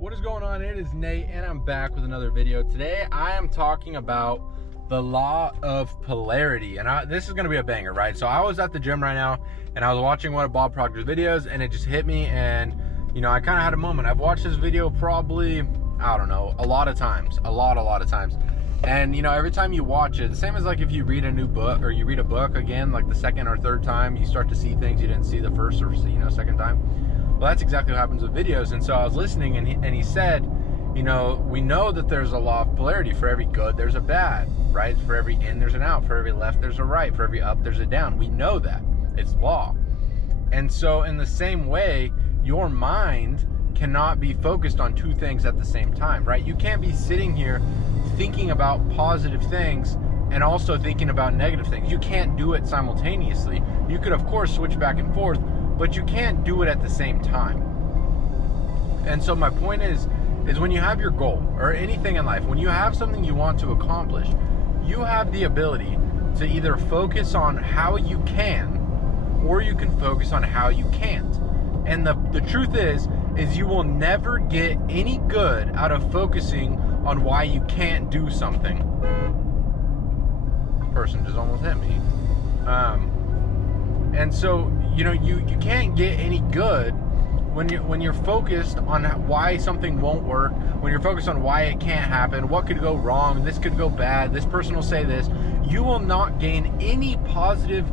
What is going on? It is Nate and I'm back with another video. Today I am talking about the law of polarity, and this is going to be a banger, right? So I was at the gym right now and I was watching one of Bob Proctor's videos and it just hit me, and I kind of had a moment. I've watched this video probably, I don't know, a lot of times, a lot of times. And every time you watch it, the same as like if you read a new book or you read a book again, like the second or third time, you start to see things you didn't see the first or second time. Well, that's exactly what happens with videos. And so I was listening, and he said, we know that there's a law of polarity. For every good, there's a bad, right? For every in, there's an out. For every left, there's a right. For every up, there's a down. We know that. It's law. And so in the same way, your mind cannot be focused on two things at the same time, right? You can't be sitting here thinking about positive things and also thinking about negative things. You can't do it simultaneously. You could, of course, switch back and forth, but you can't do it at the same time. And so my point is when you have your goal or anything in life, when you have something you want to accomplish, you have the ability to either focus on how you can, or you can focus on how you can't. And the truth is you will never get any good out of focusing on why you can't do something. Person just almost hit me. And so you can't get any good when you're focused on why something won't work, when you're focused on why it can't happen, what could go wrong, this could go bad, this person will say this. You will not gain any positive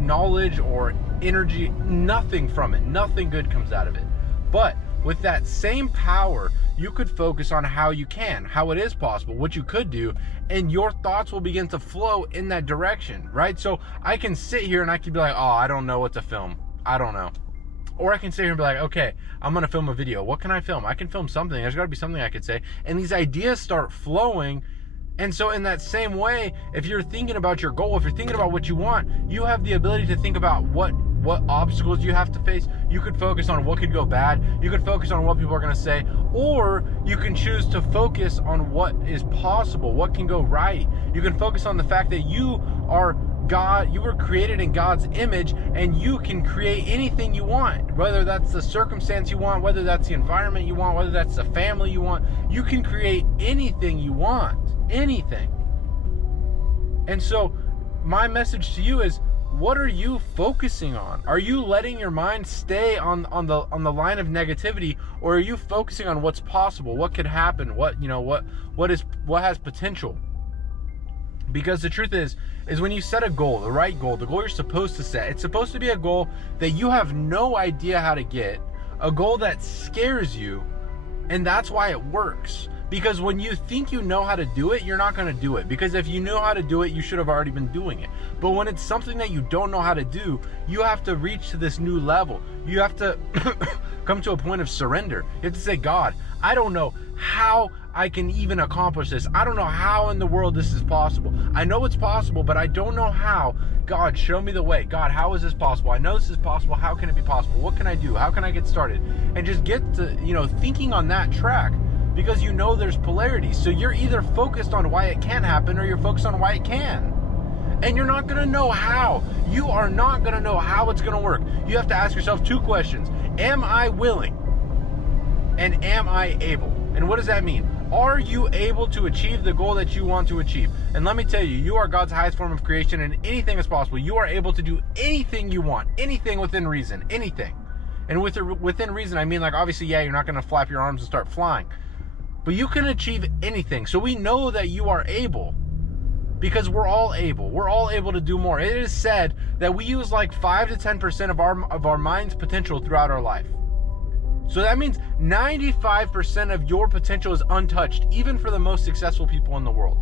knowledge or energy, nothing from it. Nothing good comes out of it. But with that same power, you could focus on how you can, how it is possible, what you could do, and your thoughts will begin to flow in that direction, right? So I can sit here and I could be like, oh, I don't know what to film. I don't know. Or I can sit here and be like, okay, I'm going to film a video. What can I film? I can film something. There's got to be something I could say. And these ideas start flowing. And so in that same way, if you're thinking about your goal, if you're thinking about what you want, you have the ability to think about what obstacles you have to face. You could focus on what could go bad. You could focus on what people are going to say, or you can choose to focus on what is possible, what can go right. You can focus on the fact that you are God, you were created in God's image, and you can create anything you want, whether that's the circumstance you want, whether that's the environment you want, whether that's the family you want. You can create anything you want, anything. And so my message to you is, what are you focusing on? Are you letting your mind stay on the line of negativity, or are you focusing on what's possible, what could happen, what has potential? Because the truth is when you set a goal, the right goal, the goal you're supposed to set, it's supposed to be a goal that you have no idea how to get, a goal that scares you, and that's why it works. Because when you think you know how to do it, you're not going to do it. Because if you know how to do it, you should have already been doing it. But when it's something that you don't know how to do, you have to reach to this new level. You have to come to a point of surrender. You have to say, God, I don't know how I can even accomplish this. I don't know how in the world this is possible. I know it's possible, but I don't know how. God, show me the way. God, how is this possible? I know this is possible. How can it be possible? What can I do? How can I get started? And just get to, thinking on that track. Because there's polarity. So you're either focused on why it can't happen, or you're focused on why it can. And you're not going to know how. You are not going to know how it's going to work. You have to ask yourself two questions. Am I willing? And am I able? And what does that mean? Are you able to achieve the goal that you want to achieve? And let me tell you, you are God's highest form of creation, and anything is possible. You are able to do anything you want. Anything within reason. Anything. And within reason, I mean, like, obviously, yeah, you're not going to flap your arms and start flying. But you can achieve anything. So we know that you are able, because we're all able. We're all able to do more. It is said that we use like 5 to 10% of our mind's potential throughout our life. So that means 95% of your potential is untouched, even for the most successful people in the world.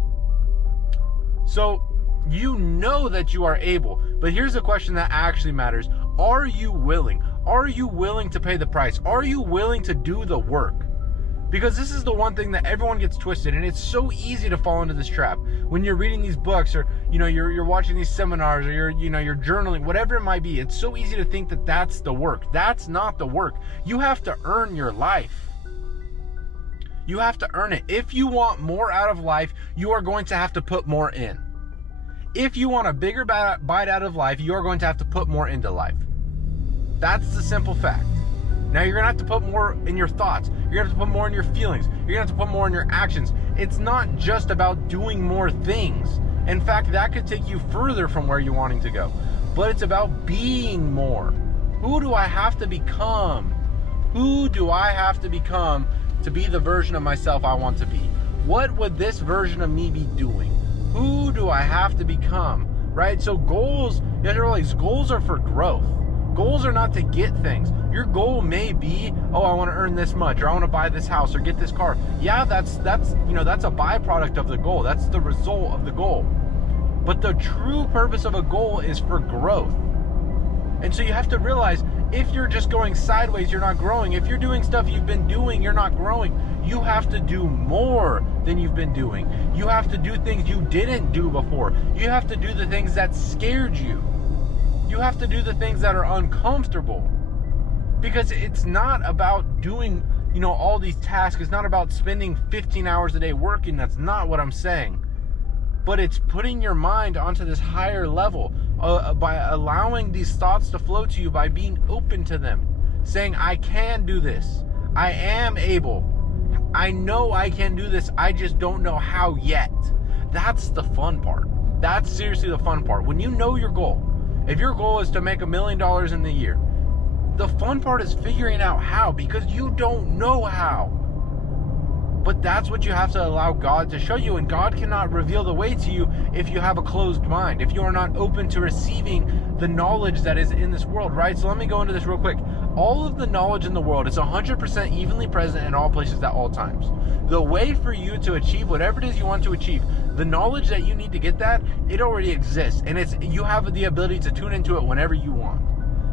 So you know that you are able. But here's the question that actually matters. Are you willing? Are you willing to pay the price? Are you willing to do the work? Because this is the one thing that everyone gets twisted, and it's so easy to fall into this trap. When you're reading these books, or you're watching these seminars, or you're journaling, whatever it might be, it's so easy to think that that's the work. That's not the work. You have to earn your life. You have to earn it. If you want more out of life, you are going to have to put more in. If you want a bigger bite out of life, you are going to have to put more into life. That's the simple fact. Now you're gonna have to put more in your thoughts. You're gonna have to put more in your feelings. You're gonna have to put more in your actions. It's not just about doing more things. In fact, that could take you further from where you're wanting to go. But it's about being more. Who do I have to become? Who do I have to become to be the version of myself I want to be? What would this version of me be doing? Who do I have to become? Right? So goals, you have to realize goals are for growth. Goals are not to get things. Your goal may be, oh, I want to earn this much, or I want to buy this house or get this car. Yeah, that's a byproduct of the goal. That's the result of the goal. But the true purpose of a goal is for growth. And so you have to realize, if you're just going sideways, you're not growing. If you're doing stuff you've been doing, you're not growing. You have to do more than you've been doing. You have to do things you didn't do before. You have to do the things that scared you. You have to do the things that are uncomfortable. Because it's not about doing, all these tasks. It's not about spending 15 hours a day working. That's not what I'm saying. But it's putting your mind onto this higher level by allowing these thoughts to flow to you, by being open to them, saying, I can do this. I am able. I know I can do this. I just don't know how yet. That's the fun part. That's seriously the fun part. When you know your goal, if your goal is to make $1 million in the year, the fun part is figuring out how, because you don't know how. But that's what you have to allow God to show you, and God cannot reveal the way to you if you have a closed mind, if you are not open to receiving the knowledge that is in this world, right? So let me go into this real quick. All of the knowledge in the world is 100% evenly present in all places at all times. The way for you to achieve whatever it is you want to achieve, the knowledge that you need to get that, it already exists, and you have the ability to tune into it whenever you want.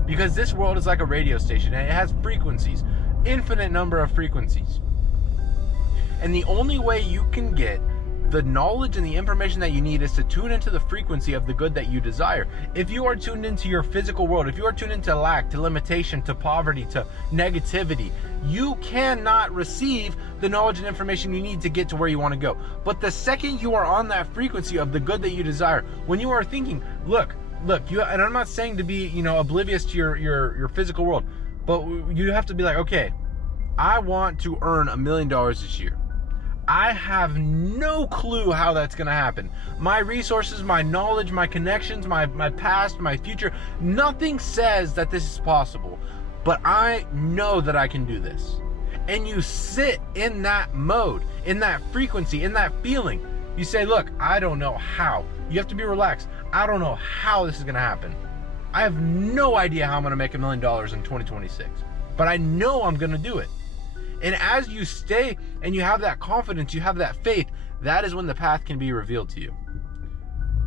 Because this world is like a radio station, and it has frequencies, infinite number of frequencies. And the only way you can get the knowledge and the information that you need is to tune into the frequency of the good that you desire. If you are tuned into your physical world, if you are tuned into lack, to limitation, to poverty, to negativity, you cannot receive the knowledge and information you need to get to where you want to go. But the second you are on that frequency of the good that you desire, when you are thinking, look, and I'm not saying to be, oblivious to your physical world, but you have to be like, okay, I want to earn $1 million this year. I have no clue how that's going to happen. My resources, my knowledge, my connections, my past, my future, nothing says that this is possible. But I know that I can do this. And you sit in that mode, in that frequency, in that feeling. You say, look, I don't know how. You have to be relaxed. I don't know how this is going to happen. I have no idea how I'm going to make $1 million in 2026. But I know I'm going to do it. And as you stay and you have that confidence, you have that faith, that is when the path can be revealed to you.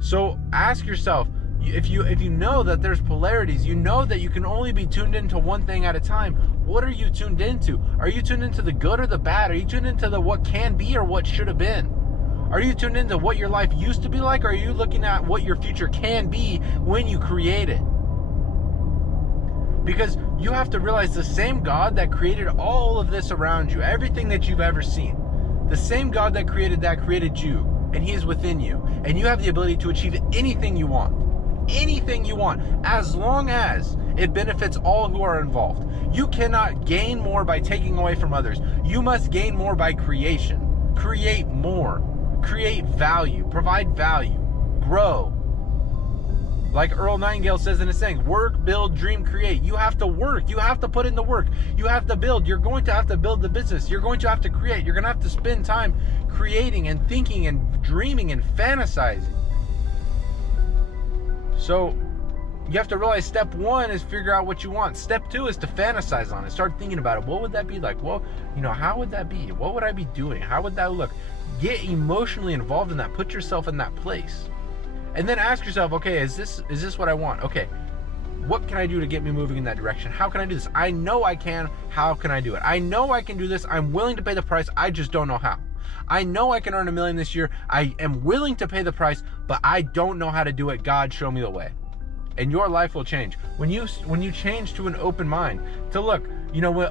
So ask yourself, if you know that there's polarities, you know that you can only be tuned into one thing at a time. What are you tuned into? Are you tuned into the good or the bad? Are you tuned into the what can be or what should have been? Are you tuned into what your life used to be like? Or are you looking at what your future can be when you create it? Because you have to realize the same God that created all of this around you, everything that you've ever seen, the same God that created you, and He is within you. And you have the ability to achieve anything you want, as long as it benefits all who are involved. You cannot gain more by taking away from others. You must gain more by creation. Create more. Create value. Provide value. Grow. Like Earl Nightingale says in his saying, work, build, dream, create. You have to work. You have to put in the work. You have to build. You're going to have to build the business. You're going to have to create. You're going to have to spend time creating and thinking and dreaming and fantasizing. So you have to realize step one is figure out what you want. Step two is to fantasize on it. Start thinking about it. What would that be like? Well, how would that be? What would I be doing? How would that look? Get emotionally involved in that. Put yourself in that place. And then ask yourself, okay, is this what I want? Okay, what can I do to get me moving in that direction? How can I do this? I know I can. How can I do it? I know I can do this. I'm willing to pay the price. I just don't know how. I know I can earn $1 million this year. I am willing to pay the price, but I don't know how to do it. God, show me the way. And your life will change. When you change to an open mind, to look,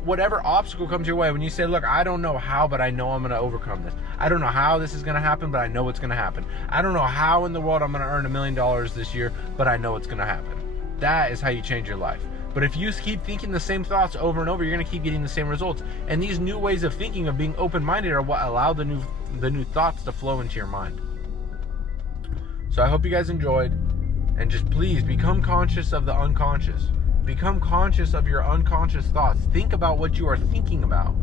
whatever obstacle comes your way, when you say, look, I don't know how, but I know I'm going to overcome this. I don't know how this is going to happen, but I know it's going to happen. I don't know how in the world I'm going to earn $1 million this year, but I know it's going to happen. That is how you change your life. But if you keep thinking the same thoughts over and over, you're going to keep getting the same results. And these new ways of thinking, of being open-minded, are what allow the new thoughts to flow into your mind. So I hope you guys enjoyed, and just please become conscious of the unconscious. Become conscious of your unconscious thoughts. Think about what you are thinking about,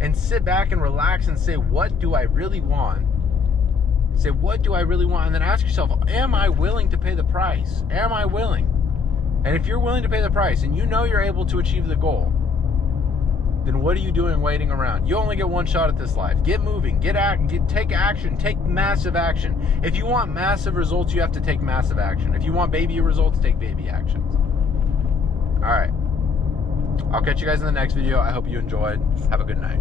and sit back and relax and say, what do I really want? Say, what do I really want? And then ask yourself, am I willing to pay the price? Am I willing? And if you're willing to pay the price and you know you're able to achieve the goal, then what are you doing waiting around? You only get one shot at this life. Get moving, take action, take massive action. If you want massive results, you have to take massive action. If you want baby results, take baby actions. All right. I'll catch you guys in the next video. I hope you enjoyed. Have a good night.